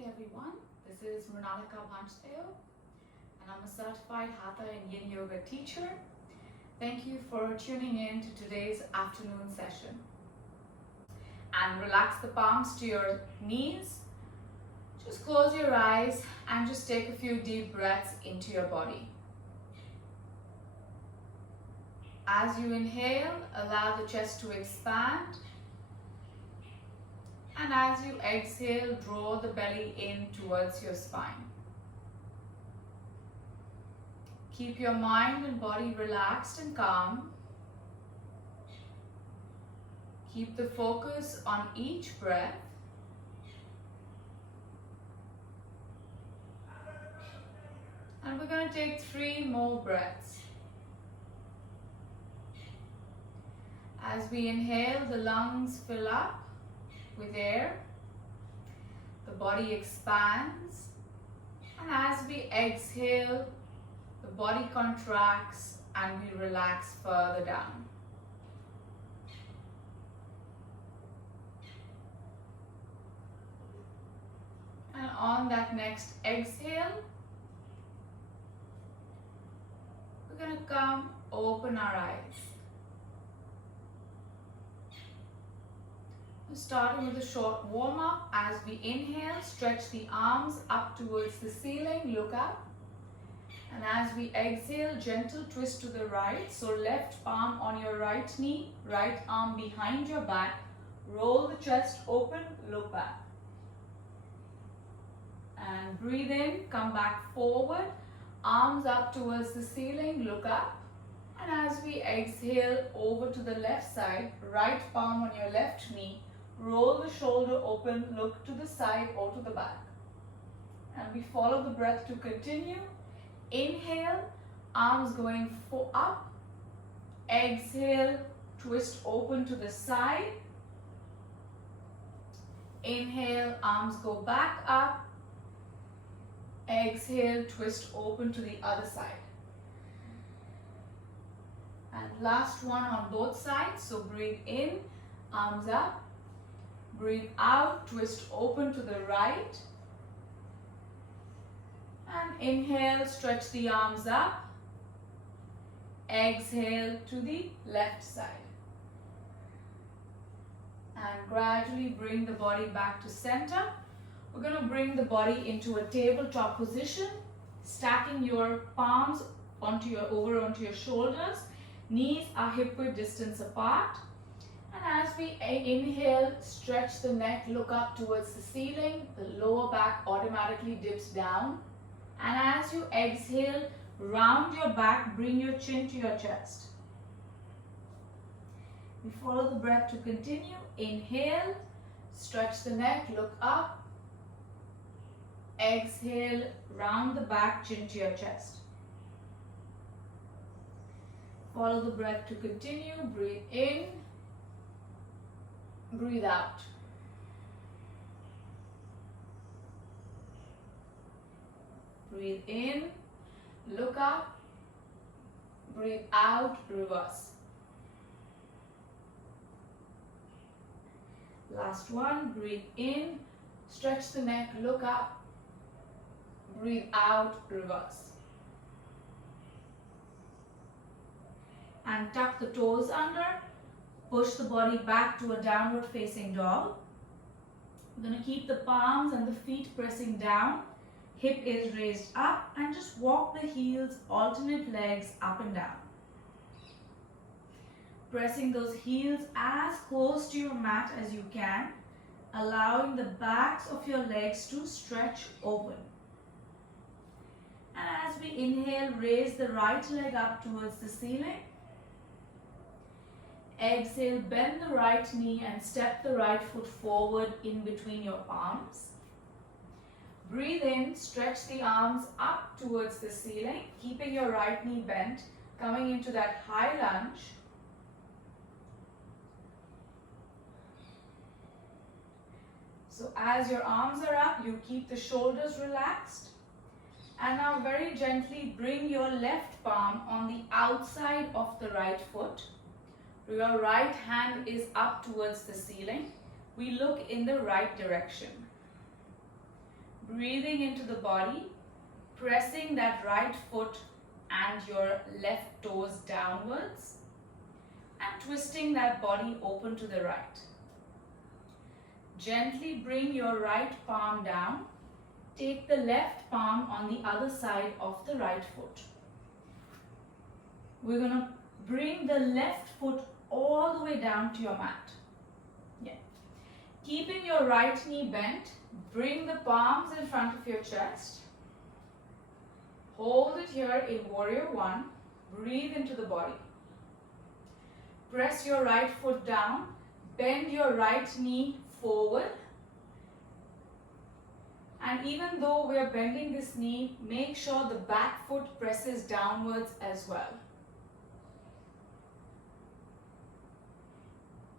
Namaste everyone, this is Mrinalika Bhanchdev and I'm a certified Hatha and Yin Yoga teacher. Thank you for tuning in to today's afternoon session. And relax the palms to your knees. Just close your eyes and just take a few deep breaths into your body. As you inhale, allow the chest to expand. And as you exhale, draw the belly in towards your spine. Keep your mind and body relaxed and calm. Keep the focus on each breath. And we're going to take 3 more breaths. As we inhale, the lungs fill up with air, the body expands, and as we exhale, the body contracts and we relax further down. And on that next exhale, we're going to come open our eyes. Starting with a short warm-up. As we inhale, stretch the arms up towards the ceiling, look up. And as we exhale, gentle twist to the right. So left palm on your right knee, right arm behind your back. Roll the chest open, look back. And breathe in, come back forward. Arms up towards the ceiling, look up. And as we exhale, over to the left side, right palm on your left knee. Roll the shoulder open, look to the side or to the back. And we follow the breath to continue. Inhale, arms going up. Exhale, twist open to the side. Inhale, arms go back up. Exhale, twist open to the other side. And last one on both sides. So breathe in, arms up. Breathe out, twist open to the right. And inhale, stretch the arms up. Exhale to the left side. And gradually bring the body back to center. We're going to bring the body into a tabletop position, stacking your palms onto your shoulders. Knees are hip-width distance apart. And as we inhale, stretch the neck, look up towards the ceiling. The lower back automatically dips down. And as you exhale, round your back, bring your chin to your chest. We follow the breath to continue. Inhale, stretch the neck, look up. Exhale, round the back, chin to your chest. Follow the breath to continue. Breathe in. Breathe out. Breathe in, look up, breathe out, reverse. Last one, breathe in, stretch the neck, look up, breathe out, reverse. And tuck the toes under. Push the body back to a downward facing dog. We're going to keep the palms and the feet pressing down. Hip is raised up and just walk the heels, alternate legs up and down. Pressing those heels as close to your mat as you can, allowing the backs of your legs to stretch open. And as we inhale, raise the right leg up towards the ceiling. Exhale, bend the right knee and step the right foot forward in between your palms. Breathe in, stretch the arms up towards the ceiling, keeping your right knee bent, coming into that high lunge. So as your arms are up, you keep the shoulders relaxed. And now very gently bring your left palm on the outside of the right foot. Your right hand is up towards the ceiling. We look in the right direction. breathing into the body, pressing that right foot and your left toes downwards and twisting that body open to the right. Gently bring your right palm down. Take the left palm on the other side of the right foot. We're going to bring the left foot all the way down to your mat. Yeah. Keeping your right knee bent, bring the palms in front of your chest. Hold it here in Warrior One. Breathe into the body. Press your right foot down. Bend your right knee forward. And even though we are bending this knee, make sure the back foot presses downwards as well.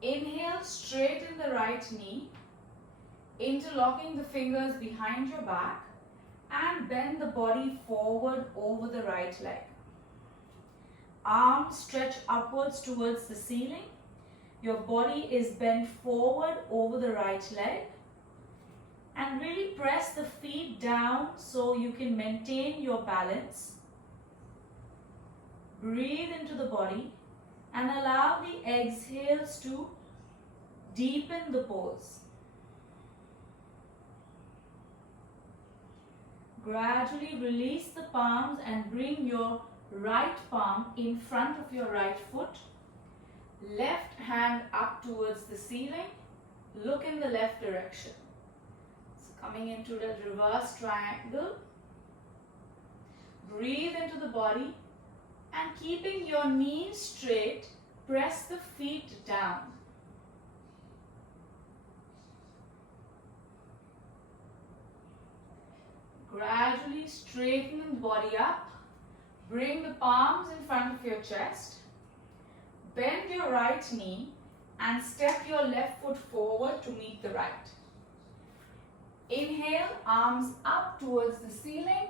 Inhale, straighten the right knee, interlocking the fingers behind your back and bend the body forward over the right leg. Arms stretch upwards towards the ceiling. Your body is bent forward over the right leg. And really press the feet down so you can maintain your balance. Breathe into the body and allow the exhales to deepen the pose. Gradually release the palms and bring your right palm in front of your right foot. Left hand up towards the ceiling. Look in the left direction. So coming into the reverse triangle. Breathe into the body and keeping your knees straight, press the feet down. Gradually straighten the body up. Bring the palms in front of your chest. Bend your right knee and step your left foot forward to meet the right. Inhale, arms up towards the ceiling.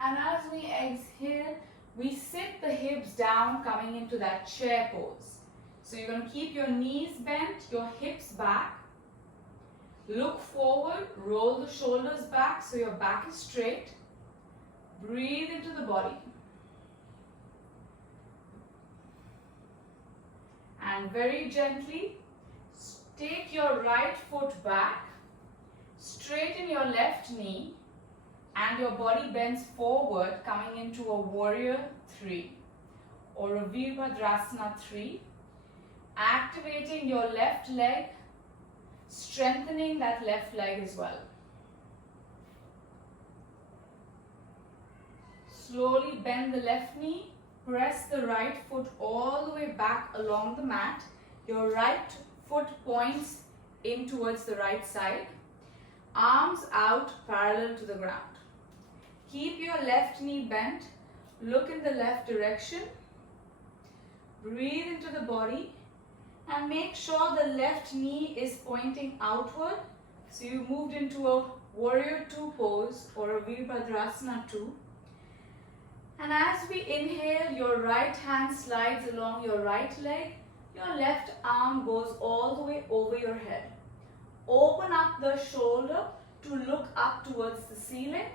And as we exhale, we sit the hips down, coming into that chair pose. So you're going to keep your knees bent, your hips back. Look forward, roll the shoulders back so your back is straight. Breathe into the body. And very gently, take your right foot back, straighten your left knee, and your body bends forward, coming into a Warrior 3 or a Virabhadrasana 3. Activating your left leg, strengthening that left leg as well. Slowly bend the left knee, press the right foot all the way back along the mat. Your right foot points in towards the right side. Arms out parallel to the ground. Keep your left knee bent. Look in the left direction. Breathe into the body. And make sure the left knee is pointing outward. So you moved into a Warrior 2 pose or a Virabhadrasana 2. And as we inhale, your right hand slides along your right leg. Your left arm goes all the way over your head. Open up the shoulder to look up towards the ceiling,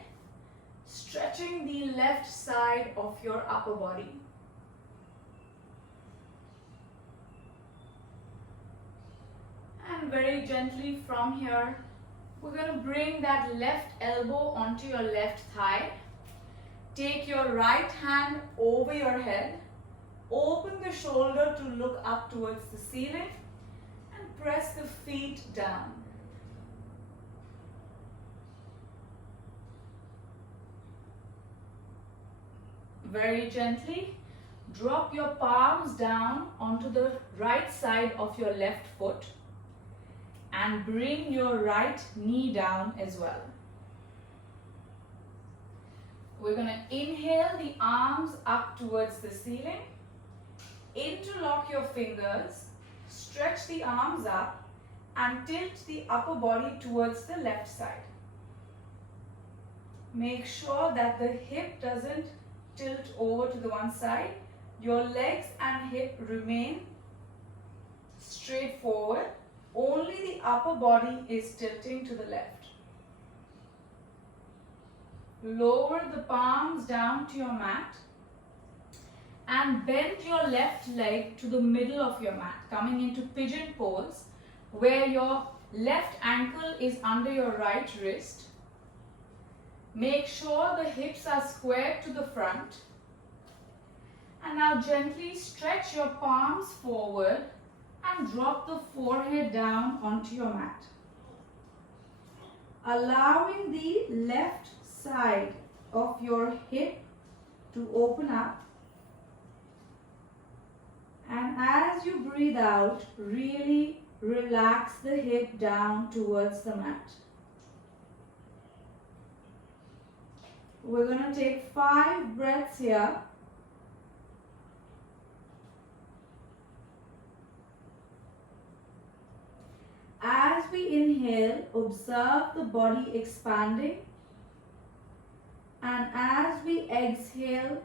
stretching the left side of your upper body. And very gently from here, we're going to bring that left elbow onto your left thigh. Take your right hand over your head. Open the shoulder to look up towards the ceiling and press the feet down. Very gently, drop your palms down onto the right side of your left foot and bring your right knee down as well. We're going to inhale the arms up towards the ceiling. Interlock your fingers, stretch the arms up and tilt the upper body towards the left side. Make sure that the hip doesn't tilt over to the one side. Your legs and hip remain straight forward. Only the upper body is tilting to the left. Lower the palms down to your mat and bend your left leg to the middle of your mat, coming into pigeon pose where your left ankle is under your right wrist. Make sure the hips are squared to the front. And now gently stretch your palms forward and drop the forehead down onto your mat. Allowing the left side of your hip to open up. And as you breathe out, really relax the hip down towards the mat. We're going to take 5 breaths here. As we inhale, observe the body expanding. And as we exhale,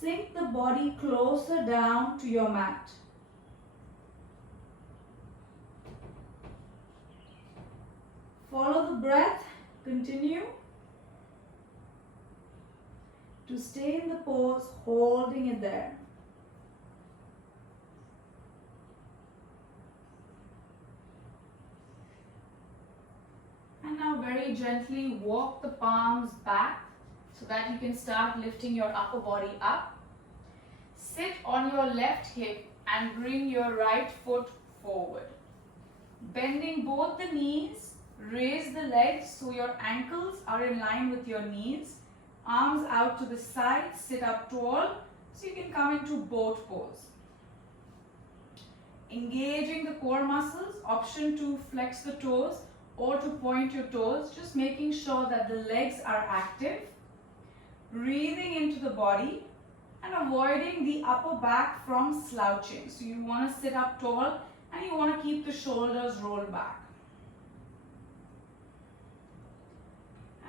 sink the body closer down to your mat. Follow the breath. Continue to stay in the pose, holding it there. And now very gently walk the palms back so that you can start lifting your upper body up. Sit on your left hip and bring your right foot forward. Bending both the knees, raise the legs so your ankles are in line with your knees. Arms out to the side, sit up tall so you can come into boat pose. Engaging the core muscles, option to flex the toes or to point your toes, just making sure that the legs are active. Breathing into the body and avoiding the upper back from slouching. So you want to sit up tall and you want to keep the shoulders rolled back.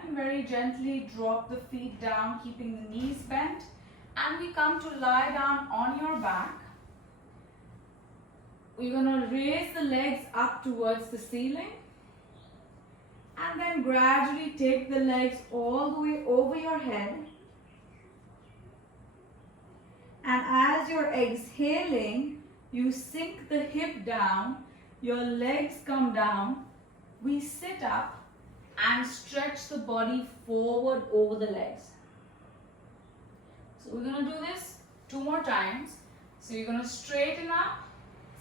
And very gently drop the feet down, keeping the knees bent. And we come to lie down on your back. We're going to raise the legs up towards the ceiling. And then gradually take the legs all the way over your head. And as you're exhaling, you sink the hip down, your legs come down. We sit up and stretch the body forward over the legs. So we're going to do this 2 more times. So you're going to straighten up,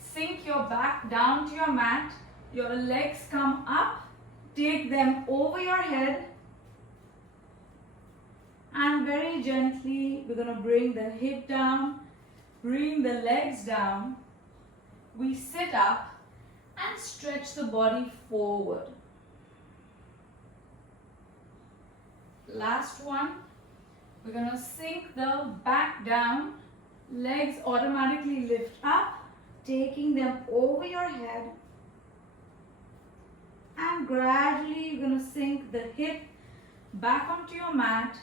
sink your back down to your mat, your legs come up, take them over your head, and very gently we're going to bring the hip down, bring the legs down. We sit up and stretch the body forward. Last one. We're going to sink the back down, legs automatically lift up, taking them over your head. And gradually you're going to sink the hip back onto your mat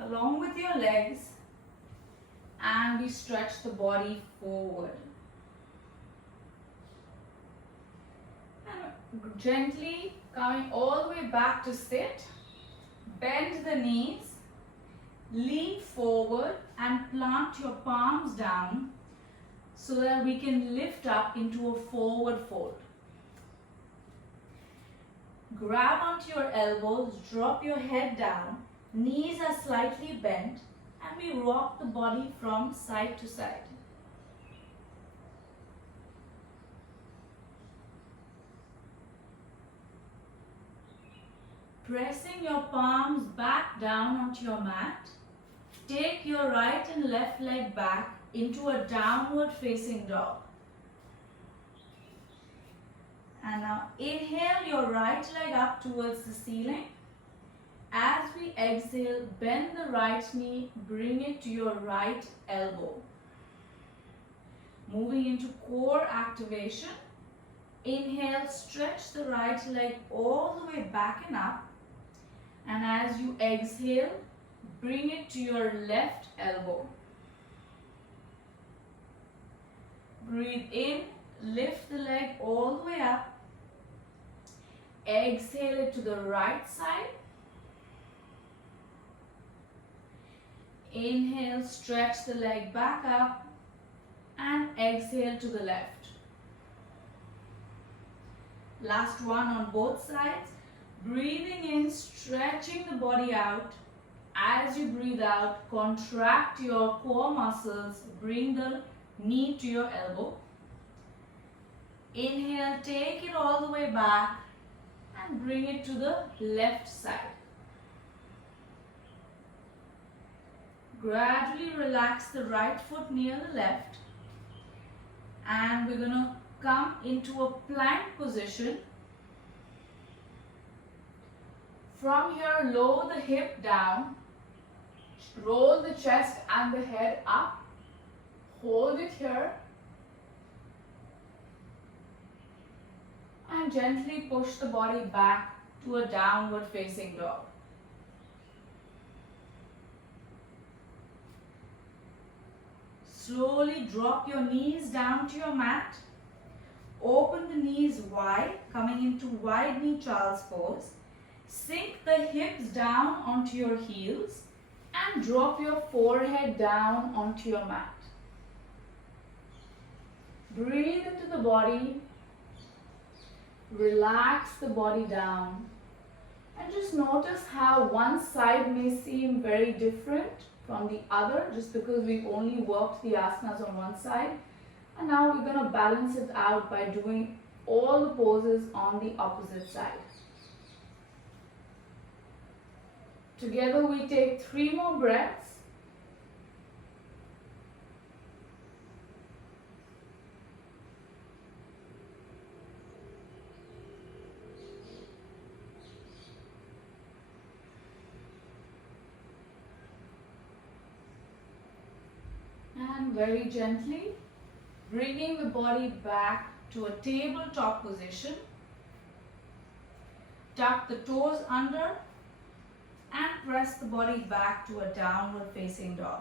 along with your legs, and we stretch the body forward. And gently coming all the way back to sit, bend the knees, lean forward and plant your palms down so that we can lift up into a forward fold. Grab onto your elbows, drop your head down, knees are slightly bent, and we rock the body from side to side. Pressing your palms back down onto your mat, take your right and left leg back into a downward facing dog. And now inhale your right leg up towards the ceiling. As we exhale, bend the right knee, bring it to your right elbow. Moving into core activation. Inhale, stretch the right leg all the way back and up. And as you exhale, bring it to your left elbow. Breathe in, lift the leg all the way up. Exhale it to the right side. Inhale, stretch the leg back up and exhale to the left. Last one on both sides. Breathing in, stretching the body out. As you breathe out, contract your core muscles. Bring the knee to your elbow. Inhale, take it all the way back and bring it to the left side. Gradually relax the right foot near the left. And we're going to come into a plank position. From here, lower the hip down. Roll the chest and the head up. Hold it here. And gently push the body back to a downward facing dog. Slowly drop your knees down to your mat. Open the knees wide, coming into wide knee child's pose. Sink the hips down onto your heels and drop your forehead down onto your mat. Breathe into the body. Relax the body down. And just notice how one side may seem very different from the other just because we've only worked the asanas on one side. And now we're going to balance it out by doing all the poses on the opposite side. Together we take 3 more breaths. And very gently bringing the body back to a tabletop position. Tuck the toes under and press the body back to a downward facing dog.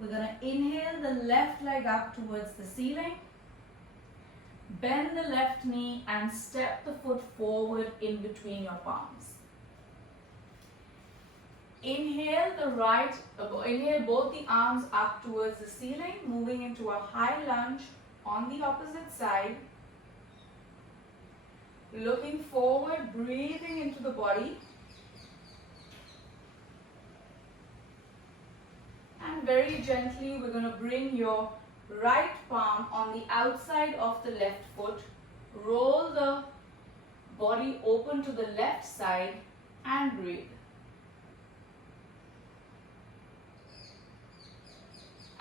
We're going to inhale the left leg up towards the ceiling. Bend the left knee and step the foot forward in between your palms. Inhale both the arms up towards the ceiling, moving into a high lunge on the opposite side. Looking forward, breathing into the body. And very gently, we're going to bring your right palm on the outside of the left foot. Roll the body open to the left side and breathe.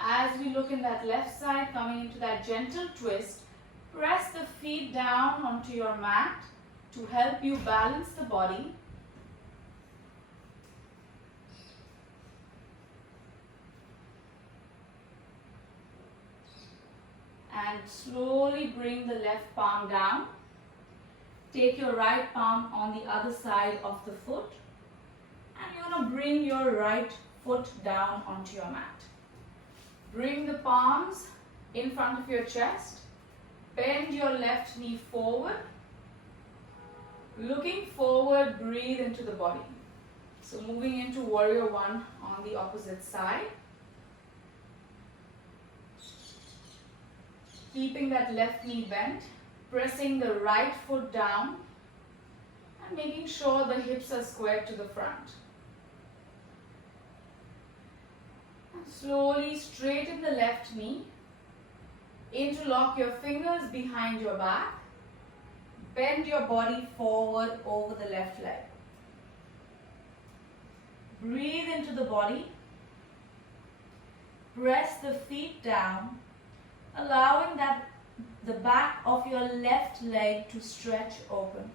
As we look in that left side, coming into that gentle twist, press the feet down onto your mat to help you balance the body. And slowly bring the left palm down. Take your right palm on the other side of the foot. And you're going to bring your right foot down onto your mat. Bring the palms in front of your chest. Bend your left knee forward. Looking forward, breathe into the body. So moving into Warrior One on the opposite side. Keeping that left knee bent. Pressing the right foot down. And making sure the hips are squared to the front. Slowly straighten the left knee. Interlock your fingers behind your back. Bend your body forward over the left leg. Breathe into the body. Press the feet down, allowing the back of your left leg to stretch open.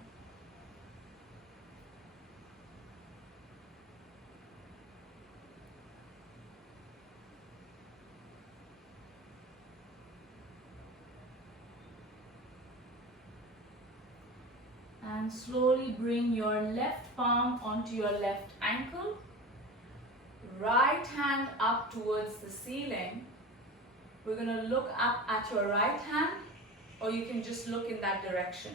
And slowly bring your left palm onto your left ankle. Right hand up towards the ceiling. We're going to look up at your right hand, or you can just look in that direction.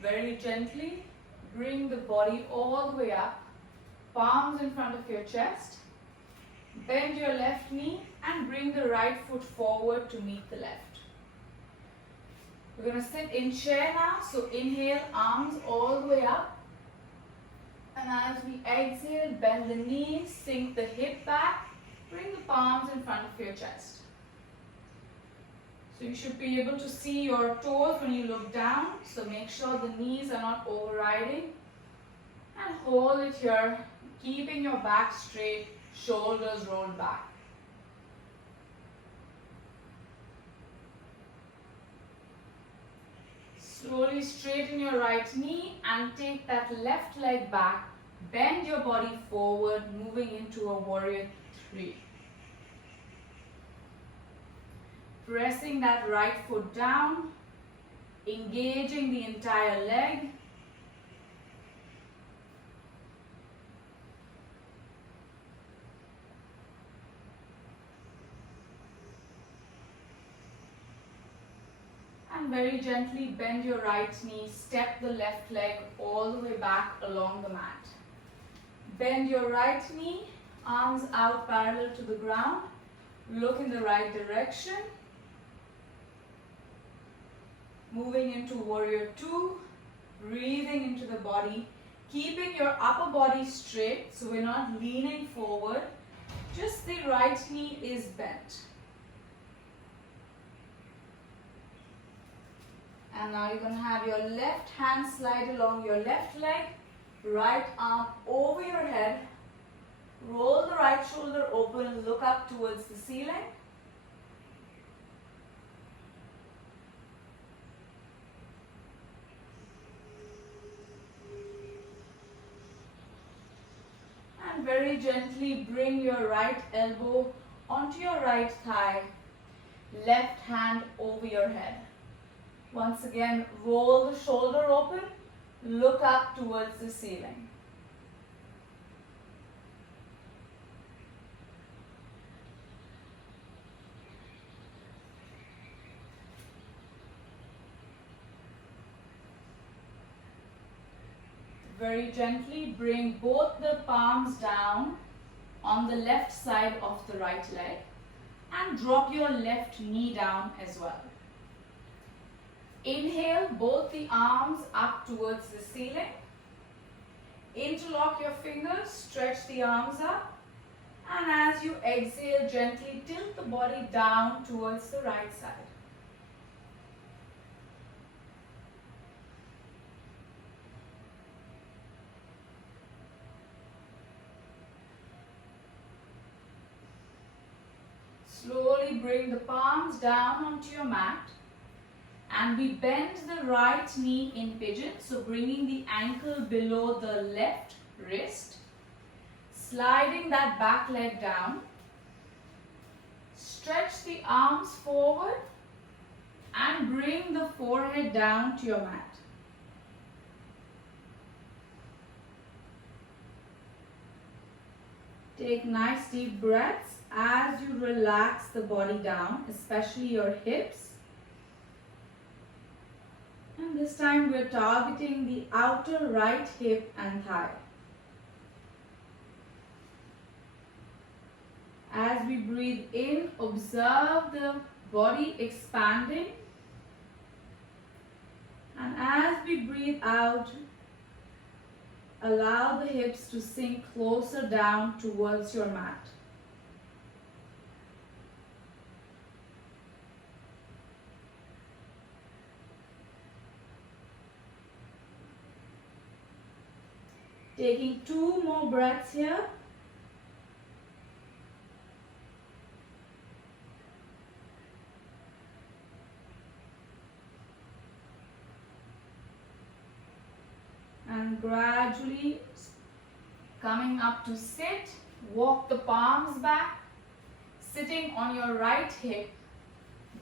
Very gently bring the body all the way up, palms in front of your chest. Bend your left knee and bring the right foot forward to meet the left. We're going to sit in chair now. So inhale, arms all the way up. And as we exhale, bend the knees, sink the hip back, bring the palms in front of your chest. So you should be able to see your toes when you look down. So make sure the knees are not overriding. And hold it here, keeping your back straight, shoulders rolled back. Slowly straighten your right knee and take that left leg back. Bend your body forward, moving into a warrior 3. Pressing that right foot down, engaging the entire leg. And very gently bend your right knee, step the left leg all the way back along the mat. Bend your right knee, arms out parallel to the ground. Look in the right direction. Moving into warrior 2, breathing into the body, keeping your upper body straight, so we're not leaning forward, just the right knee is bent. And now you're going to have your left hand slide along your left leg, right arm over your head, roll the right shoulder open, look up towards the ceiling. And very gently bring your right elbow onto your right thigh, left hand over your head. Once again, roll the shoulder open, look up towards the ceiling. Very gently bring both the palms down on the left side of the right leg and drop your left knee down as well. Inhale, both the arms up towards the ceiling. Interlock your fingers, stretch the arms up. And as you exhale, gently tilt the body down towards the right side. Slowly bring the palms down onto your mat. And we bend the right knee in pigeon, so bringing the ankle below the left wrist, sliding that back leg down. Stretch the arms forward and bring the forehead down to your mat. Take nice deep breaths as you relax the body down, especially your hips. And this time we're targeting the outer right hip and thigh. As we breathe in, observe the body expanding. And as we breathe out, allow the hips to sink closer down towards your mat. Taking 2 more breaths here. And gradually coming up to sit, walk the palms back, sitting on your right hip,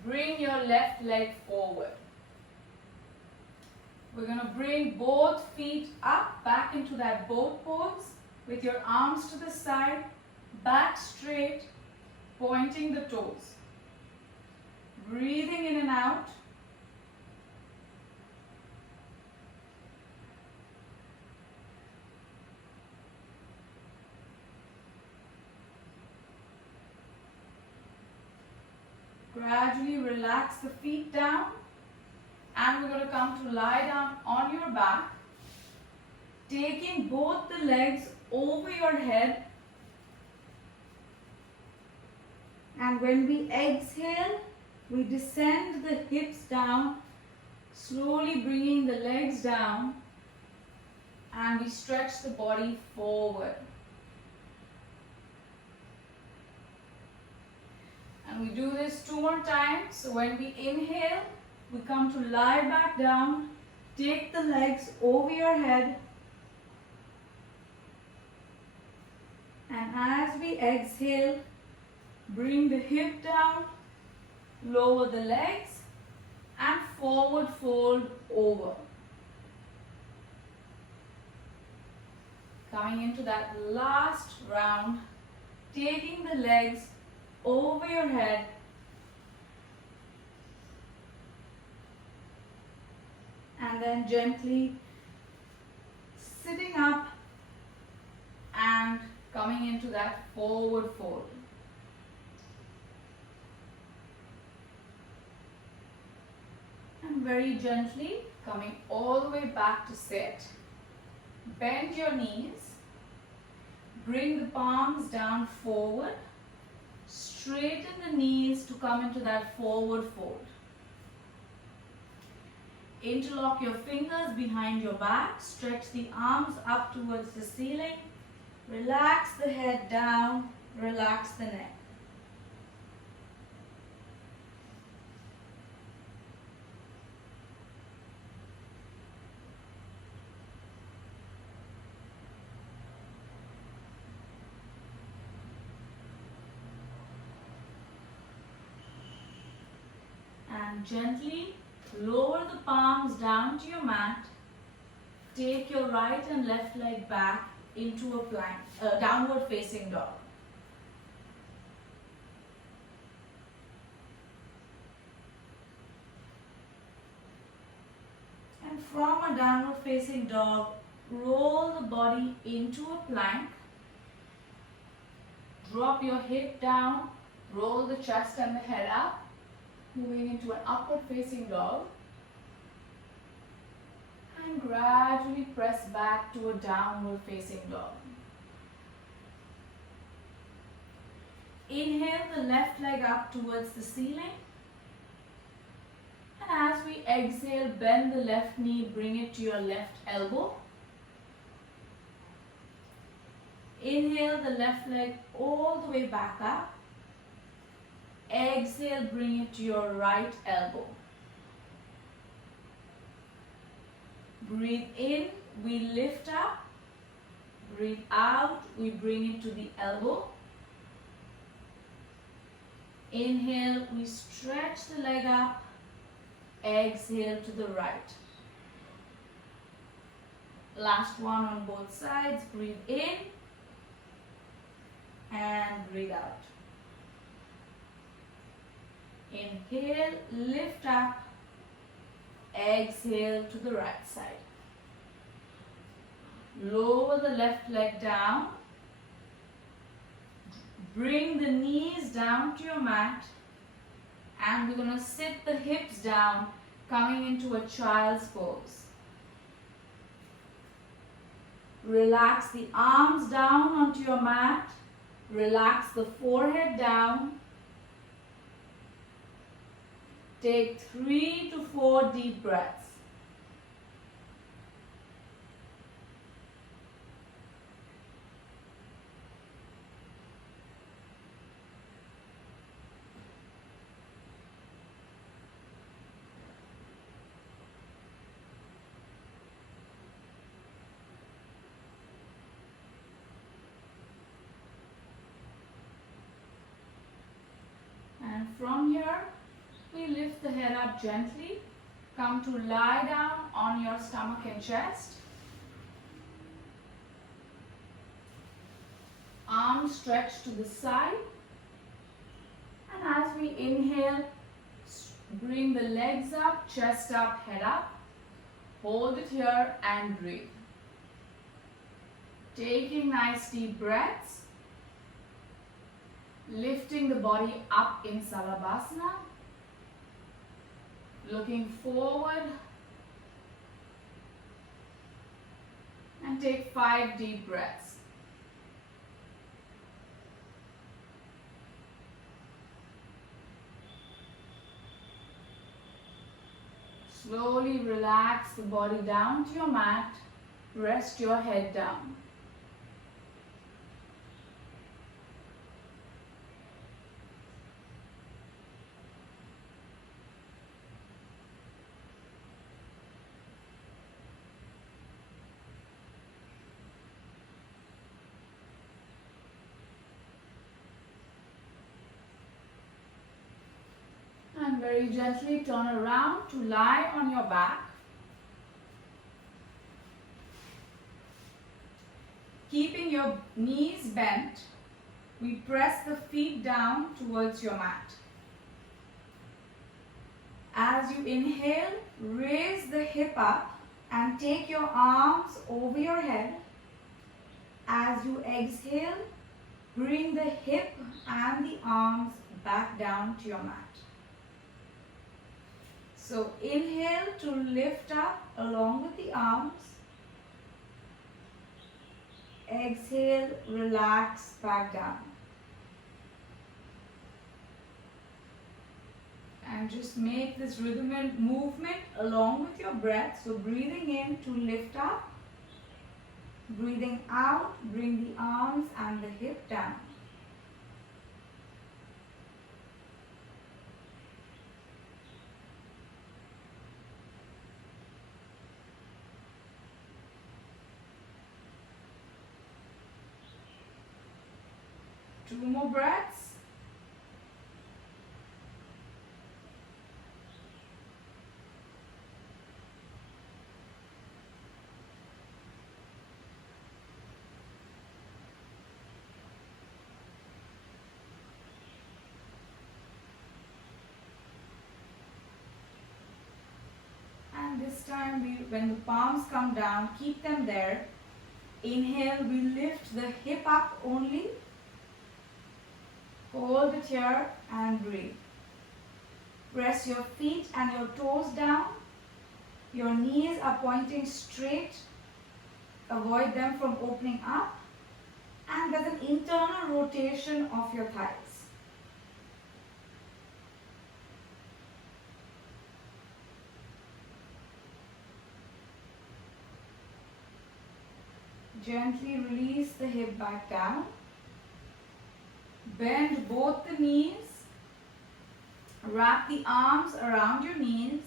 bring your left leg forward. We're going to bring both feet up, back into that boat pose with your arms to the side, back straight, pointing the toes. Breathing in and out. Gradually relax the feet down, and we're going to come to lie down on your back, taking both the legs over your head. And when we exhale, we descend the hips down, slowly bringing the legs down, and we stretch the body forward. And we do this 2 more times. So when we inhale, we come to lie back down, take the legs over your head, and as we exhale, bring the hip down, lower the legs, and forward fold over. Coming into that last round, taking the legs over your head, and then gently sitting up and coming into that forward fold. And very gently coming all the way back to sit. Bend your knees, bring the palms down forward, straighten the knees to come into that forward fold. Interlock your fingers behind your back, stretch the arms up towards the ceiling, relax the head down, relax the neck. And gently lower the palms down to your mat. Take your right and left leg back into a plank, downward facing dog. And from a downward facing dog, roll the body into a plank. Drop your hip down, roll the chest and the head up, moving into an upward facing dog. And gradually press back to a downward facing dog. Inhale the left leg up towards the ceiling. And as we exhale, bend the left knee, bring it to your left elbow. Inhale the left leg all the way back up. Exhale, bring it to your right elbow. Breathe in, we lift up. Breathe out, we bring it to the elbow. Inhale, we stretch the leg up. Exhale to the right. Last one on both sides. Breathe in and breathe out. Inhale, lift up. Exhale to the right side. Lower the left leg down. Bring the knees down to your mat. And we're going to sit the hips down, coming into a child's pose. Relax the arms down onto your mat. Relax the forehead down. Take 3 to 4 deep breaths. And from here, we lift the head up gently. Come to lie down on your stomach and chest. Arms stretched to the side. And as we inhale, bring the legs up, chest up, head up. Hold it here and breathe. Taking nice deep breaths. Lifting the body up in Salabhasana. Looking forward. And take 5 deep breaths. Slowly relax the body down to your mat. Rest your head down. And very gently turn around to lie on your back. Keeping your knees bent, we press the feet down towards your mat. As you inhale, raise the hip up and take your arms over your head. As you exhale, bring the hip and the arms back down to your mat. So inhale to lift up along with the arms. Exhale, relax back down. And just make this rhythmic movement along with your breath. So breathing in to lift up. Breathing out, bring the arms and the hip down. Two more breaths. And this time, when the palms come down, keep them there. Inhale, we lift the hip up only. Hold it here and breathe. Press your feet and your toes down. Your knees are pointing straight. Avoid them from opening up. And there's an internal rotation of your thighs. Gently release the hip back down. Bend both the knees. Wrap the arms around your knees.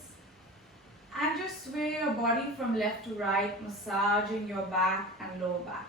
And just sway your body from left to right, massaging your back and lower back.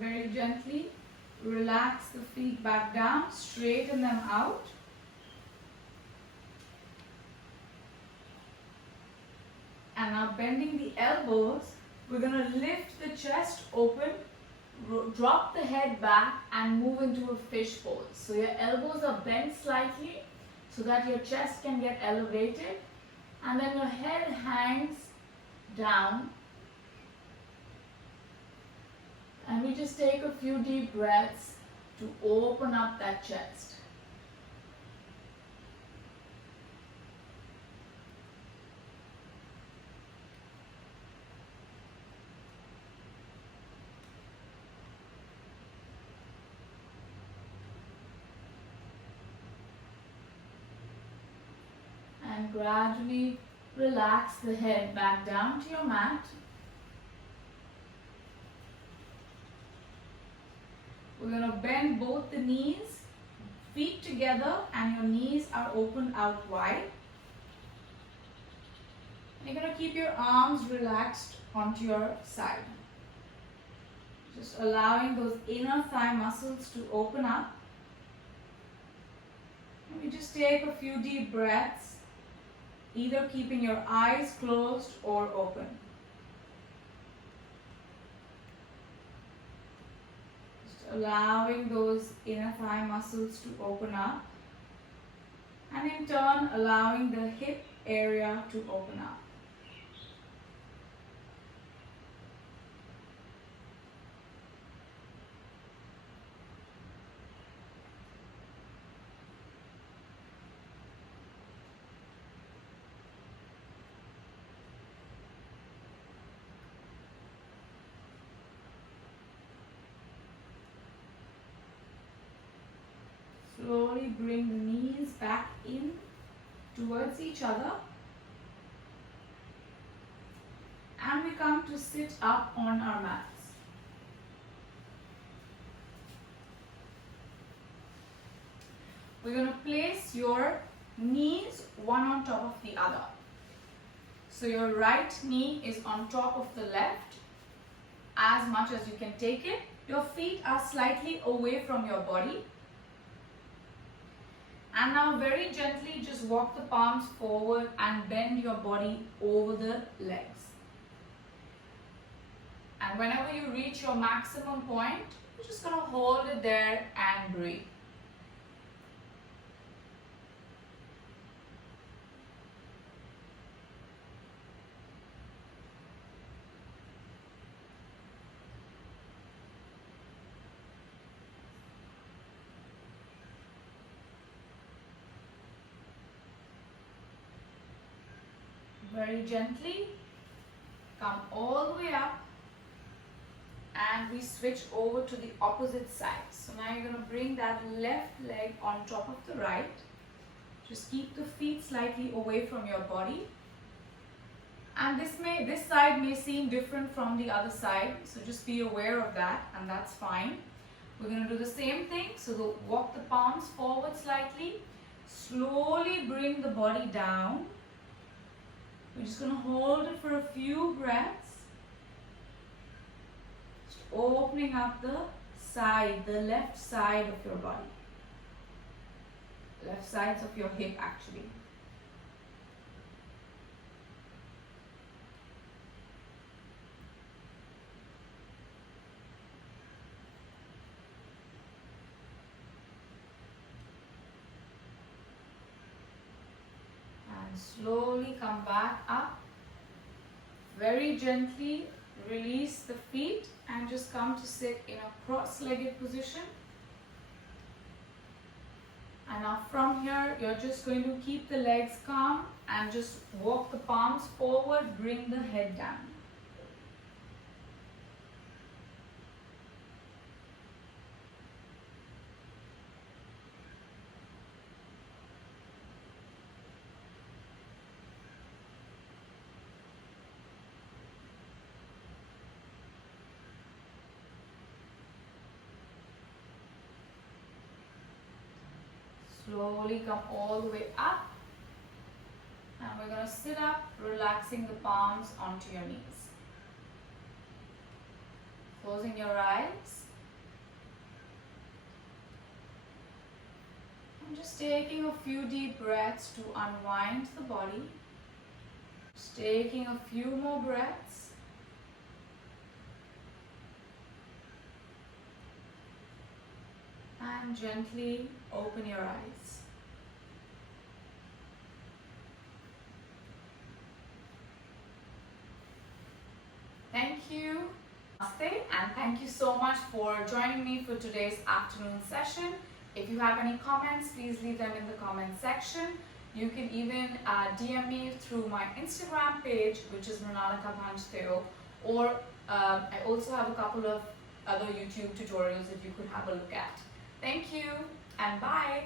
Very gently relax the feet back down, straighten them out. And now bending the elbows, we're going to lift the chest open, drop the head back and move into a fish pose. So your elbows are bent slightly so that your chest can get elevated, and then your head hangs down. And we just take a few deep breaths to open up that chest. And gradually relax the head back down to your mat. We're going to bend both the knees, feet together, and your knees are opened out wide. And you're going to keep your arms relaxed onto your side. Just allowing those inner thigh muscles to open up. And we just take a few deep breaths. either keeping your eyes closed or open. Just allowing those inner thigh muscles to open up, and in turn allowing the hip area to open up. Slowly bring the knees back in towards each other. And we come to sit up on our mats. We're going to place your knees one on top of the other. So your right knee is on top of the left as much as you can take it. Your feet are slightly away from your body. And now very gently just walk the palms forward and bend your body over the legs. And whenever you reach your maximum point, you're just going to hold it there and breathe. Very gently come all the way up, and we switch over to the opposite side. So now you're going to bring that left leg on top of the right. Just keep the feet slightly away from your body. And this side may seem different from the other side, so just be aware of that, and that's fine. We're going to do the same thing. So walk the palms forward slightly. Slowly bring the body down. We're just going to hold it for a few breaths. Just opening up the side, the left side of your body. Left sides of your hip actually. Slowly come back up. Very gently release the feet and just come to sit in a cross-legged position. And now from here, you're just going to keep the legs calm and just walk the palms forward, bring the head down. Slowly come all the way up, and we're going to sit up, relaxing the palms onto your knees. Closing your eyes. And just taking a few deep breaths to unwind the body. Just taking a few more breaths. And gently open your eyes. Thank you. Namaste, and thank you so much for joining me for today's afternoon session. If you have any comments, please leave them in the comment section. You can even DM me through my Instagram page, which is Mrinalika Panchteo, or I also have a couple of other YouTube tutorials that you could have a look at. Thank you and bye.